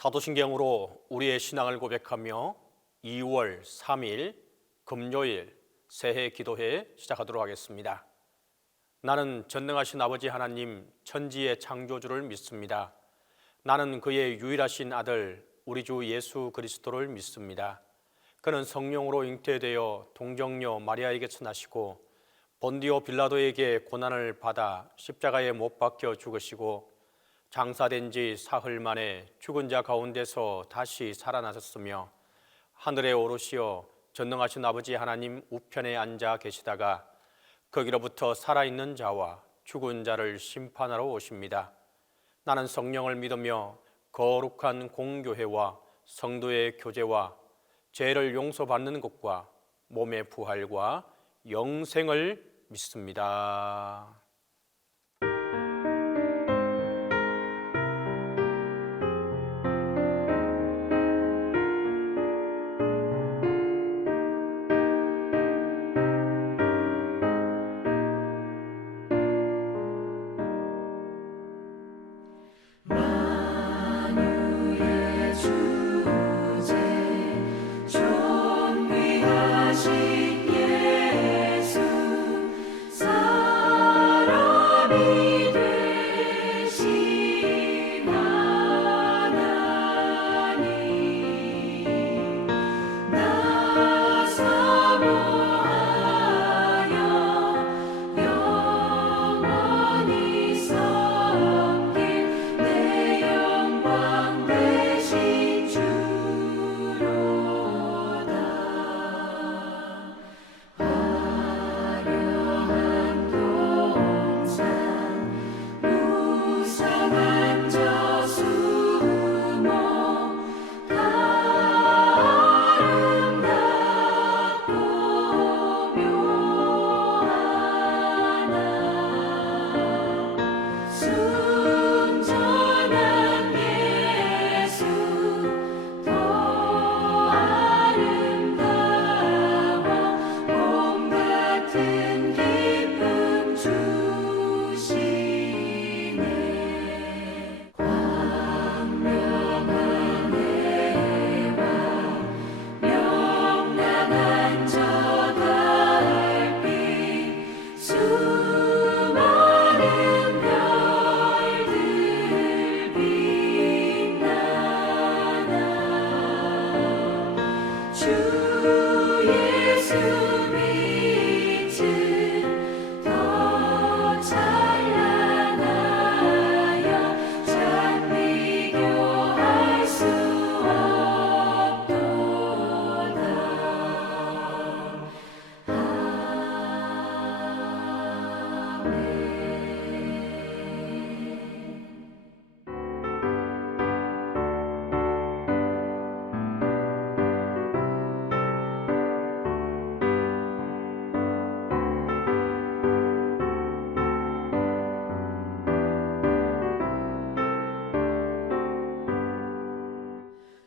사도신경으로 우리의 신앙을 고백하며 2월 3일 금요일 새해 기도회 시작하도록 하겠습니다. 나는 전능하신 아버지 하나님 천지의 창조주를 믿습니다. 나는 그의 유일하신 아들 우리 주 예수 그리스도를 믿습니다. 그는 성령으로 잉태되어 동정녀 마리아에게서 나시고 본디오 빌라도에게 고난을 받아 십자가에 못 박혀 죽으시고 장사된 지 사흘 만에 죽은 자 가운데서 다시 살아나셨으며 하늘에 오르시어 전능하신 아버지 하나님 우편에 앉아 계시다가 거기로부터 살아있는 자와 죽은 자를 심판하러 오십니다. 나는 성령을 믿으며 거룩한 공교회와 성도의 교제와 죄를 용서받는 것과 몸의 부활과 영생을 믿습니다.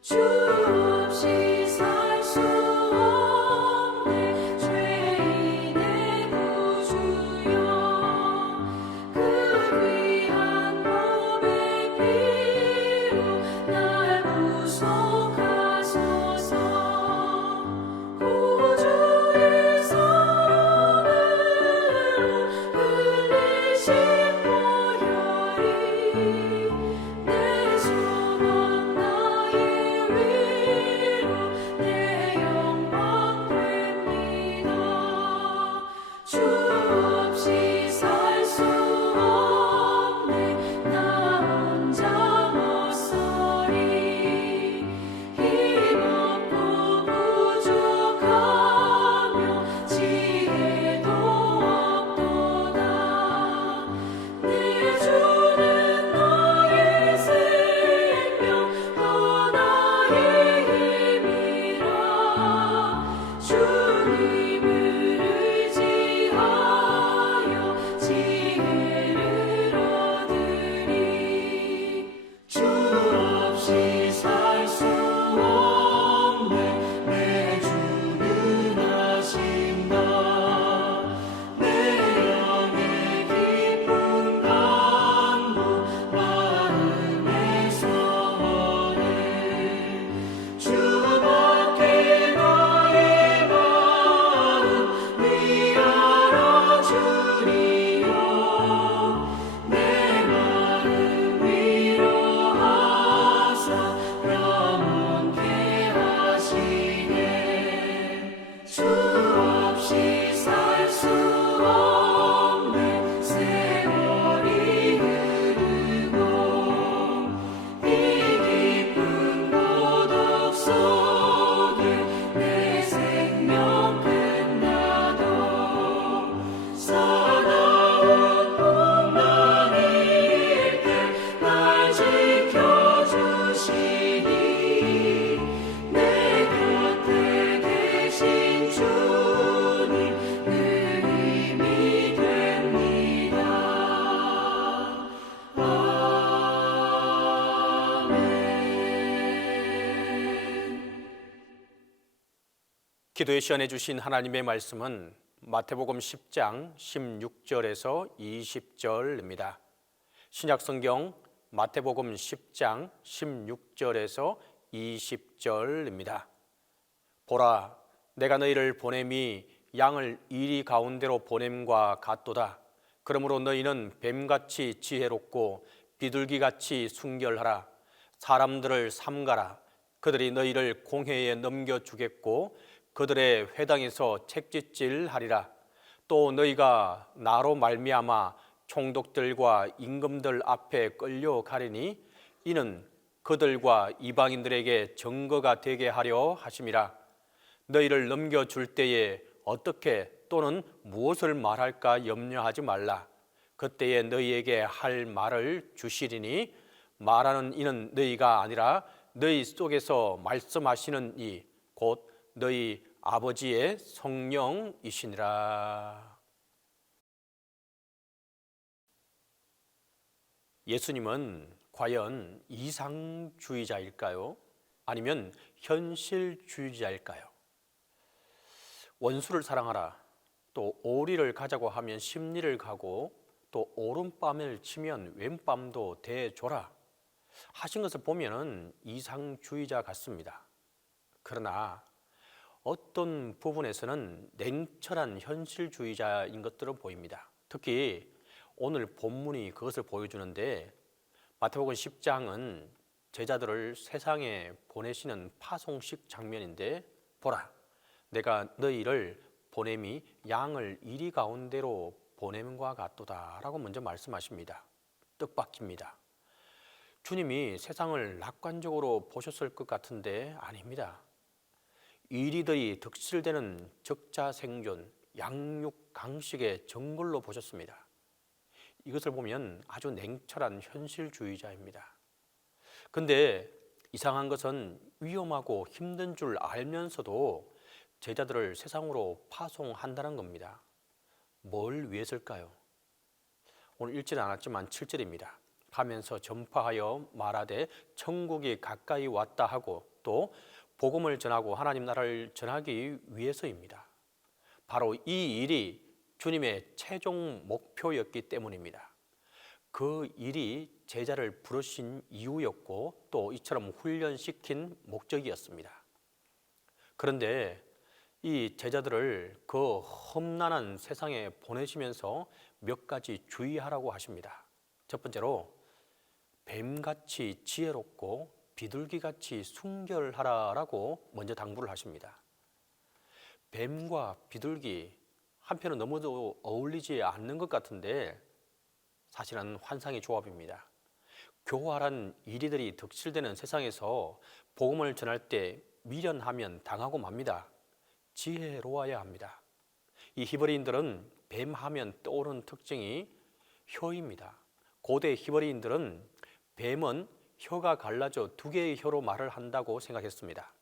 주 없이 살 수 없네 죄인의 구주여 그 귀한 몸의 피로 날 구속하소서 구주의 손으로 흘리신 보혈이 내 소망 나의 위로 내 영광 됩니다. 주 없이 살 수 없네 나 혼자 못서리 힘없고 부족하며 지혜도 없도다 내 주는 너의 기도에 시연해 주신 하나님의 말씀은 마태복음 10장 16절에서 20절입니다. 신약성경 마태복음 10장 16절에서 20절입니다. 보라, 내가 너희를 보냄이 양을 이리 가운데로 보냄과 같도다. 그러므로 너희는 뱀같이 지혜롭고 비둘기같이 순결하라. 사람들을 삼가라. 그들이 너희를 공회에 넘겨주겠고 그들의 회당에서 책짓질하리라. 또 너희가 나로 말미암아 총독들과 임금들 앞에 끌려가리니 이는 그들과 이방인들에게 증거가 되게 하려 하심이라. 너희를 넘겨줄 때에 어떻게 또는 무엇을 말할까 염려하지 말라. 그때에 너희에게 할 말을 주시리니 말하는 이는 너희가 아니라 너희 속에서 말씀하시는 이 곧 너희 아버지의 성령이시니라. 예수님은 과연 이상주의자일까요? 아니면 현실주의자일까요? 원수를 사랑하라, 또 오리를 가자고 하면 십리를 가고 또 오른뺨을 치면 왼뺨도 대줘라 하신 것을 보면 이상주의자 같습니다. 그러나 어떤 부분에서는 냉철한 현실주의자인 것들은 보입니다. 특히 오늘 본문이 그것을 보여주는데 마태복음 10장은 제자들을 세상에 보내시는 파송식 장면인데 보라, 내가 너희를 보냄이 양을 이리 가운데로 보냄과 같도다 라고 먼저 말씀하십니다. 뜻밖입니다. 주님이 세상을 낙관적으로 보셨을 것 같은데 아닙니다. 이리들이 득실되는 적자생존, 양육강식의 정글로 보셨습니다. 이것을 보면 아주 냉철한 현실주의자입니다. 근데 이상한 것은 위험하고 힘든 줄 알면서도 제자들을 세상으로 파송한다는 겁니다. 뭘 위해서일까요? 오늘 읽지는 않았지만 7절입니다. 가면서 전파하여 말하되 천국이 가까이 왔다 하고 또 복음을 전하고 하나님 나라를 전하기 위해서입니다. 바로 이 일이 주님의 최종 목표였기 때문입니다. 그 일이 제자를 부르신 이유였고 또 이처럼 훈련시킨 목적이었습니다. 그런데 이 제자들을 그 험난한 세상에 보내시면서 몇 가지 주의하라고 하십니다. 첫 번째로 뱀같이 지혜롭고 비둘기같이 순결하라라고 먼저 당부를 하십니다. 뱀과 비둘기 한편은 너무도 어울리지 않는 것 같은데 사실은 환상의 조합입니다. 교활한 이리들이 득실되는 세상에서 복음을 전할 때 미련하면 당하고 맙니다. 지혜로워야 합니다. 이 히브리인들은 뱀하면 떠오르는 특징이 혀입니다. 고대 히브리인들은 뱀은 혀가 갈라져 두 개의 혀로 말을 한다고 생각했습니다.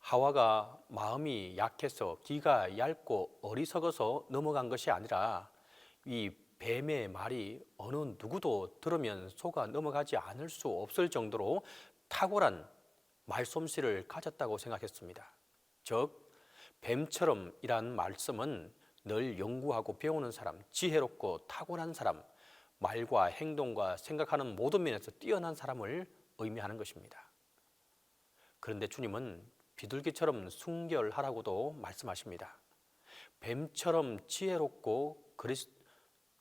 하와가 마음이 약해서 귀가 얇고 어리석어서 넘어간 것이 아니라 이 뱀의 말이 어느 누구도 들으면 속아 넘어가지 않을 수 없을 정도로 탁월한 말솜씨를 가졌다고 생각했습니다. 즉 뱀처럼 이란 말씀은 늘 연구하고 배우는 사람, 지혜롭고 탁월한 사람, 말과 행동과 생각하는 모든 면에서 뛰어난 사람을 의미하는 것입니다. 그런데 주님은 비둘기처럼 순결하라고도 말씀하십니다. 뱀처럼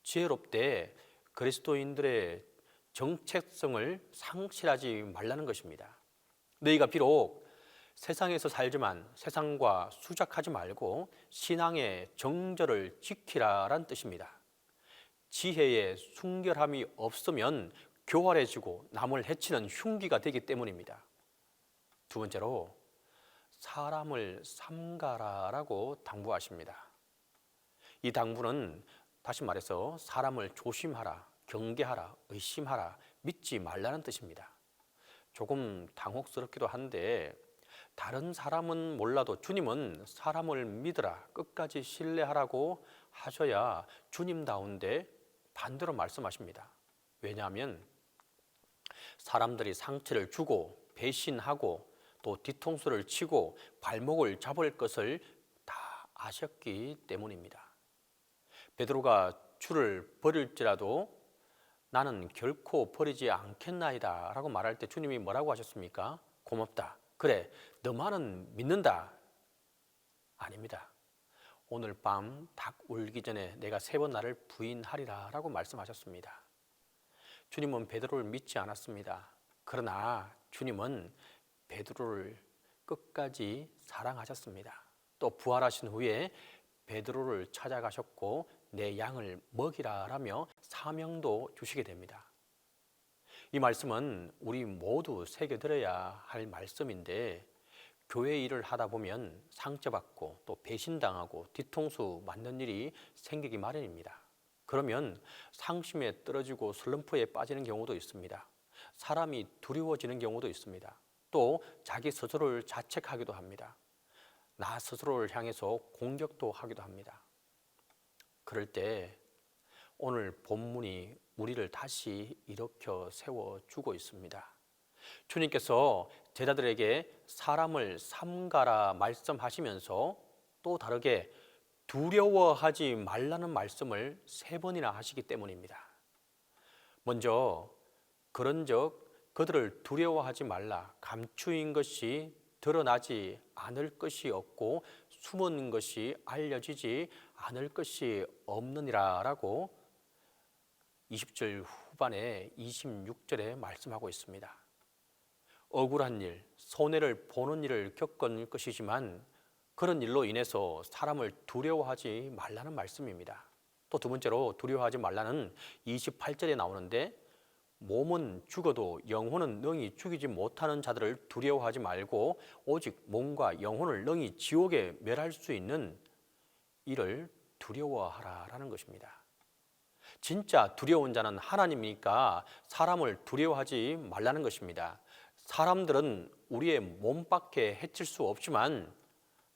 지혜롭되 그리스도인들의 정체성을 상실하지 말라는 것입니다. 너희가 비록 세상에서 살지만 세상과 수작하지 말고 신앙의 정절을 지키라란 뜻입니다. 지혜의 순결함이 없으면 교활해지고 남을 해치는 흉기가 되기 때문입니다. 두 번째로 사람을 삼가라라고 당부하십니다. 이 당부는 다시 말해서 사람을 조심하라, 경계하라, 의심하라, 믿지 말라는 뜻입니다. 조금 당혹스럽기도 한데 다른 사람은 몰라도 주님은 사람을 믿으라, 끝까지 신뢰하라고 하셔야 주님다운데 반대로 말씀하십니다. 왜냐하면 사람들이 상처를 주고 배신하고 또 뒤통수를 치고 발목을 잡을 것을 다 아셨기 때문입니다. 베드로가 주를 버릴지라도 나는 결코 버리지 않겠나이다 라고 말할 때 주님이 뭐라고 하셨습니까? 고맙다. 그래, 너 말은 믿는다. 아닙니다. 오늘 밤 닭 울기 전에 내가 3번 나를 부인하리라 라고 말씀하셨습니다. 주님은 베드로를 믿지 않았습니다. 그러나 주님은 베드로를 끝까지 사랑하셨습니다. 또 부활하신 후에 베드로를 찾아가셨고 내 양을 먹이라 라며 사명도 주시게 됩니다. 이 말씀은 우리 모두 새겨들어야 할 말씀인데, 교회 일을 하다 보면 상처받고 또 배신당하고 뒤통수 맞는 일이 생기기 마련입니다. 그러면 상심에 떨어지고 슬럼프에 빠지는 경우도 있습니다. 사람이 두려워지는 경우도 있습니다. 또 자기 스스로를 자책하기도 합니다. 나 스스로를 향해서 공격도 하기도 합니다. 그럴 때 오늘 본문이 우리를 다시 일으켜 세워주고 있습니다. 주님께서 제자들에게 사람을 삼가라 말씀하시면서 또 다르게 두려워하지 말라는 말씀을 3번이나 하시기 때문입니다. 먼저 그런즉 그들을 두려워하지 말라. 감추인 것이 드러나지 않을 것이 없고 숨은 것이 알려지지 않을 것이 없느니라 라고 20절 후반에 26절에 말씀하고 있습니다. 억울한 일, 손해를 보는 일을 겪을 것이지만 그런 일로 인해서 사람을 두려워하지 말라는 말씀입니다. 또 두 번째로 두려워하지 말라는 28절에 나오는데, 몸은 죽어도 영혼은 능히 죽이지 못하는 자들을 두려워하지 말고 오직 몸과 영혼을 능히 지옥에 멸할 수 있는 이를 두려워하라라는 것입니다. 진짜 두려운 자는 하나님이니까 사람을 두려워하지 말라는 것입니다. 사람들은 우리의 몸밖에 해칠 수 없지만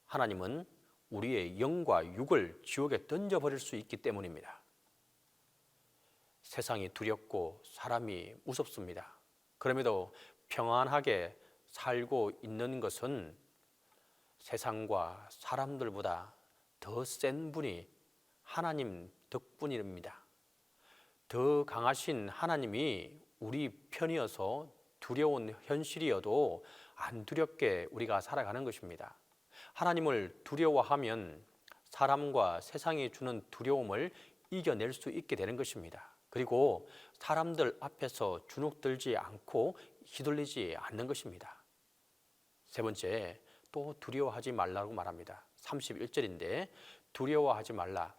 하나님은 우리의 영과 육을 지옥에 던져버릴 수 있기 때문입니다. 세상이 두렵고 사람이 무섭습니다. 그럼에도 평안하게 살고 있는 것은 세상과 사람들보다 더 센 분이 하나님 덕분입니다. 더 강하신 하나님이 우리 편이어서 두려운 현실이어도 안 두렵게 우리가 살아가는 것입니다. 하나님을 두려워하면 사람과 세상이 주는 두려움을 이겨낼 수 있게 되는 것입니다. 그리고 사람들 앞에서 주눅들지 않고 휘둘리지 않는 것입니다. 3번째, 또 두려워하지 말라고 말합니다. 31절인데 두려워하지 말라.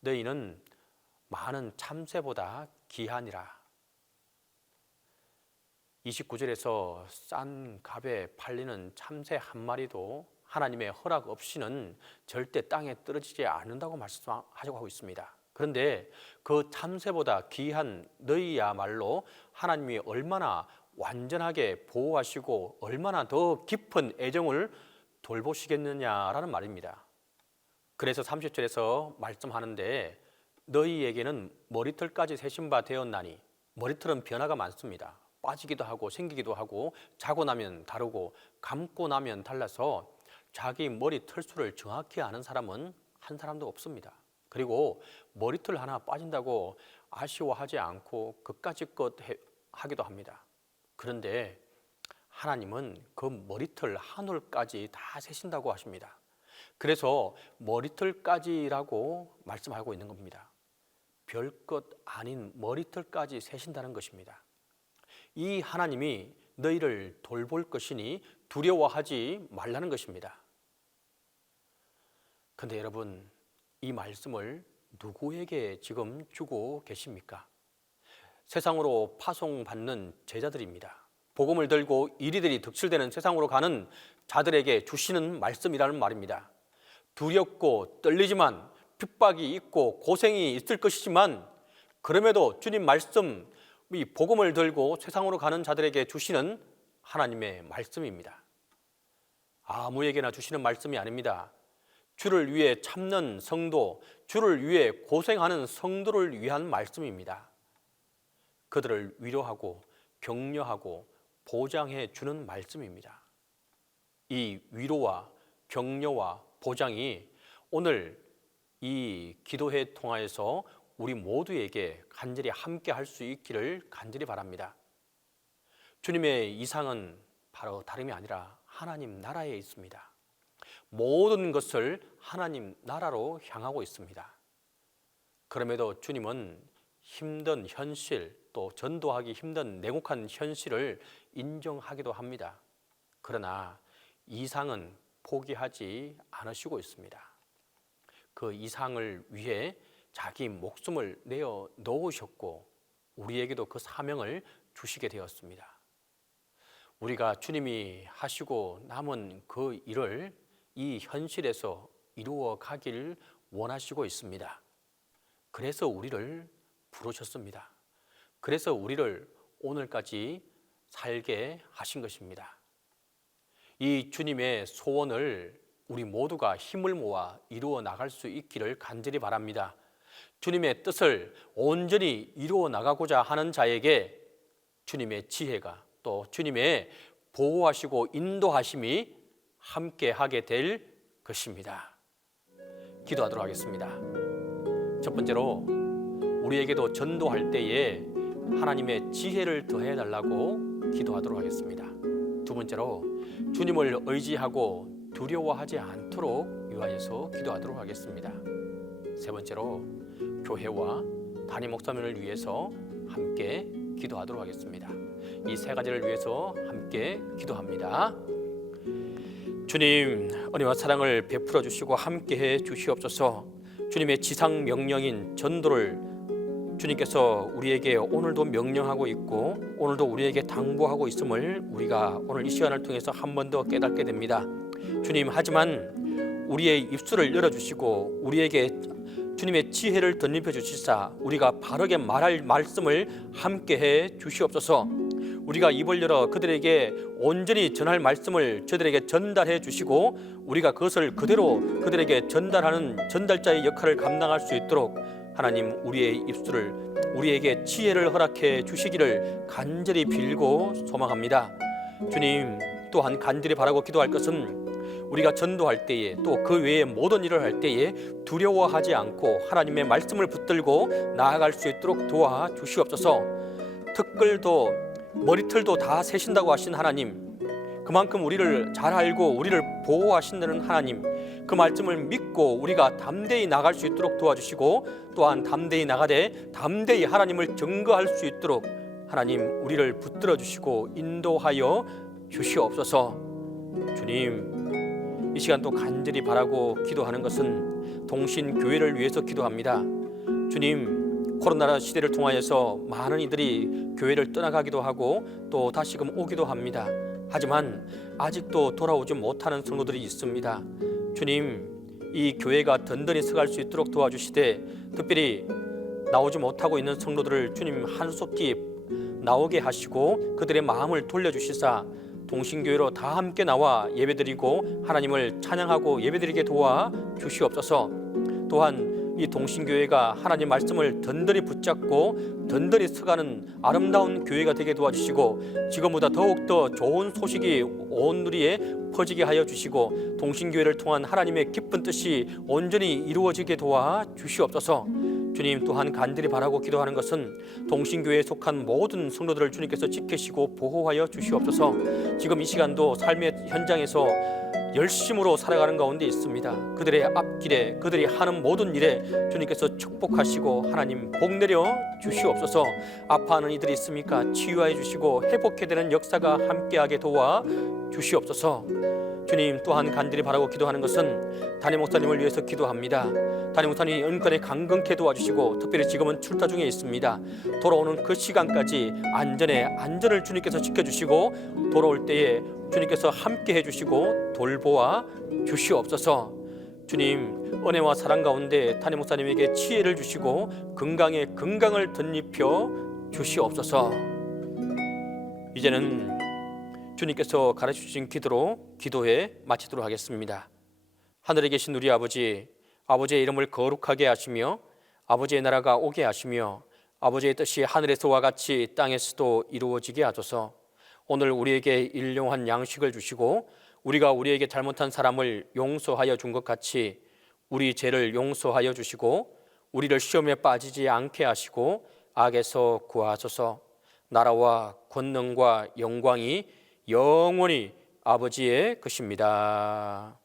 너희는 많은 참새보다 귀하니라. 29절에서 싼 값에 팔리는 참새 한 마리도 하나님의 허락 없이는 절대 땅에 떨어지지 않는다고 말씀하고 있습니다. 그런데 그 참새보다 귀한 너희야말로 하나님이 얼마나 완전하게 보호하시고 얼마나 더 깊은 애정을 돌보시겠느냐라는 말입니다. 그래서 30절에서 말씀하는데, 너희에게는 머리털까지 세신 바 되었나니. 머리털은 변화가 많습니다. 빠지기도 하고 생기기도 하고 자고 나면 다르고 감고 나면 달라서 자기 머리 털수를 정확히 아는 사람은 한 사람도 없습니다. 그리고 머리털 하나 빠진다고 아쉬워하지 않고 그까짓것 하기도 합니다. 그런데 하나님은 그 머리털 한 올까지 다 세신다고 하십니다. 그래서 머리털까지라고 말씀하고 있는 겁니다. 별것 아닌 머리털까지 세신다는 것입니다. 이 하나님이 너희를 돌볼 것이니 두려워하지 말라는 것입니다. 그런데 여러분, 이 말씀을 누구에게 지금 주고 계십니까? 세상으로 파송받는 제자들입니다. 복음을 들고 이리들이 득실되는 세상으로 가는 자들에게 주시는 말씀이라는 말입니다. 두렵고 떨리지만 핍박이 있고 고생이 있을 것이지만 그럼에도 주님 말씀, 이 복음을 들고 세상으로 가는 자들에게 주시는 하나님의 말씀입니다. 아무에게나 주시는 말씀이 아닙니다. 주를 위해 참는 성도, 주를 위해 고생하는 성도를 위한 말씀입니다. 그들을 위로하고 격려하고 보장해 주는 말씀입니다. 이 위로와 격려와 보장이 오늘 이 기도회 통하여서 우리 모두에게 간절히 함께 할 수 있기를 간절히 바랍니다. 주님의 이상은 바로 다름이 아니라 하나님 나라에 있습니다. 모든 것을 하나님 나라로 향하고 있습니다. 그럼에도 주님은 힘든 현실, 또 전도하기 힘든 냉혹한 현실을 인정하기도 합니다. 그러나 이상은 포기하지 않으시고 있습니다. 그 이상을 위해 자기 목숨을 내어 놓으셨고 우리에게도 그 사명을 주시게 되었습니다. 우리가 주님이 하시고 남은 그 일을 이 현실에서 이루어 가길 원하시고 있습니다. 그래서 우리를 부르셨습니다. 그래서 우리를 오늘까지 살게 하신 것입니다. 이 주님의 소원을 우리 모두가 힘을 모아 이루어 나갈 수 있기를 간절히 바랍니다. 주님의 뜻을 온전히 이루어 나가고자 하는 자에게 주님의 지혜가 또 주님의 보호하시고 인도하심이 함께하게 될 것입니다. 기도하도록 하겠습니다. 첫 번째로 우리에게도 전도할 때에 하나님의 지혜를 더해 달라고 기도하도록 하겠습니다. 두 번째로 주님을 의지하고 두려워하지 않도록 위하여서 기도하도록 하겠습니다. 세 번째로 교회와 담임 목사님을 위해서 함께 기도하도록 하겠습니다. 이 세 가지를 위해서 함께 기도합니다. 주님, 은혜와 사랑을 베풀어 주시고 함께해 주시옵소서. 주님의 지상 명령인 전도를 주님께서 우리에게 오늘도 명령하고 있고 오늘도 우리에게 당부하고 있음을 우리가 오늘 이 시간을 통해서 한 번 더 깨닫게 됩니다. 주님, 하지만 우리의 입술을 열어주시고 우리에게 주님의 지혜를 덧입혀 주시사 우리가 바르게 말할 말씀을 함께해 주시옵소서. 우리가 입을 열어 그들에게 온전히 전할 말씀을 저들에게 전달해 주시고 우리가 그것을 그대로 그들에게 전달하는 전달자의 역할을 감당할 수 있도록 하나님, 우리의 입술을 우리에게 지혜를 허락해 주시기를 간절히 빌고 소망합니다. 주님, 또한 간절히 바라고 기도할 것은 우리가 전도할 때에 또 그 외의 모든 일을 할 때에 두려워하지 않고 하나님의 말씀을 붙들고 나아갈 수 있도록 도와 주시옵소서. 특글도 머리털도 다 세신다고 하신 하나님, 그만큼 우리를 잘 알고 우리를 보호하신다는 하나님, 그 말씀을 믿고 우리가 담대히 나갈 수 있도록 도와주시고 또한 담대히 나가되 담대히 하나님을 증거할 수 있도록 하나님, 우리를 붙들어 주시고 인도하여 주시옵소서. 주님, 이 시간 또 간절히 바라고 기도하는 것은 동신교회를 위해서 기도합니다. 주님, 코로나 시대를 통하여서 많은 이들이 교회를 떠나가기도 하고 또 다시금 오기도 합니다. 하지만 아직도 돌아오지 못하는 성도들이 있습니다. 주님, 이 교회가 든든히 서갈 수 있도록 도와주시되 특별히 나오지 못하고 있는 성도들을 주님 한속히 나오게 하시고 그들의 마음을 돌려주시사 동신교회로 다 함께 나와 예배드리고 하나님을 찬양하고 예배드리게 도와 주시옵소서. 또한 이 동신교회가 하나님 말씀을 든든히 붙잡고 든든히 서가는 아름다운 교회가 되게 도와주시고 지금보다 더욱더 좋은 소식이 온 누리에 퍼지게 하여 주시고 동신교회를 통한 하나님의 기쁜 뜻이 온전히 이루어지게 도와 주시옵소서. 주님, 또한 간절히 바라고 기도하는 것은 동신교회에 속한 모든 성도들을 주님께서 지키시고 보호하여 주시옵소서. 지금 이 시간도 삶의 현장에서 열심으로 살아가는 가운데 있습니다. 그들의 앞길에 그들이 하는 모든 일에 주님께서 축복하시고 하나님 복 내려 주시옵소서. 아파하는 이들이 있습니까? 치유하여 주시고 회복해 되는 역사가 함께하게 도와 주시옵소서. 주님, 또한 간절히 바라고 기도하는 것은 담임 목사님을 위해서 기도합니다. 담임 목사님이 은근히 강건케 도와주시고 특별히 지금은 출타 중에 있습니다. 돌아오는 그 시간까지 안전을 주님께서 지켜주시고 돌아올 때에 주님께서 함께 해주시고 돌보아 주시옵소서. 주님, 은혜와 사랑 가운데 담임 목사님에게 지혜를 주시고 건강에 건강을 덧입혀 주시옵소서. 이제는 주님께서 가르쳐 주신 기도로 기도해 마치도록 하겠습니다. 하늘에 계신 우리 아버지, 아버지의 이름을 거룩하게 하시며 아버지의 나라가 오게 하시며 아버지의 뜻이 하늘에서와 같이 땅에서도 이루어지게 하소서. 오늘 우리에게 일용할 양식을 주시고 우리가 우리에게 잘못한 사람을 용서하여 준 것 같이 우리 죄를 용서하여 주시고 우리를 시험에 빠지지 않게 하시고 악에서 구하소서. 나라와 권능과 영광이 영원히 아버지의 것입니다.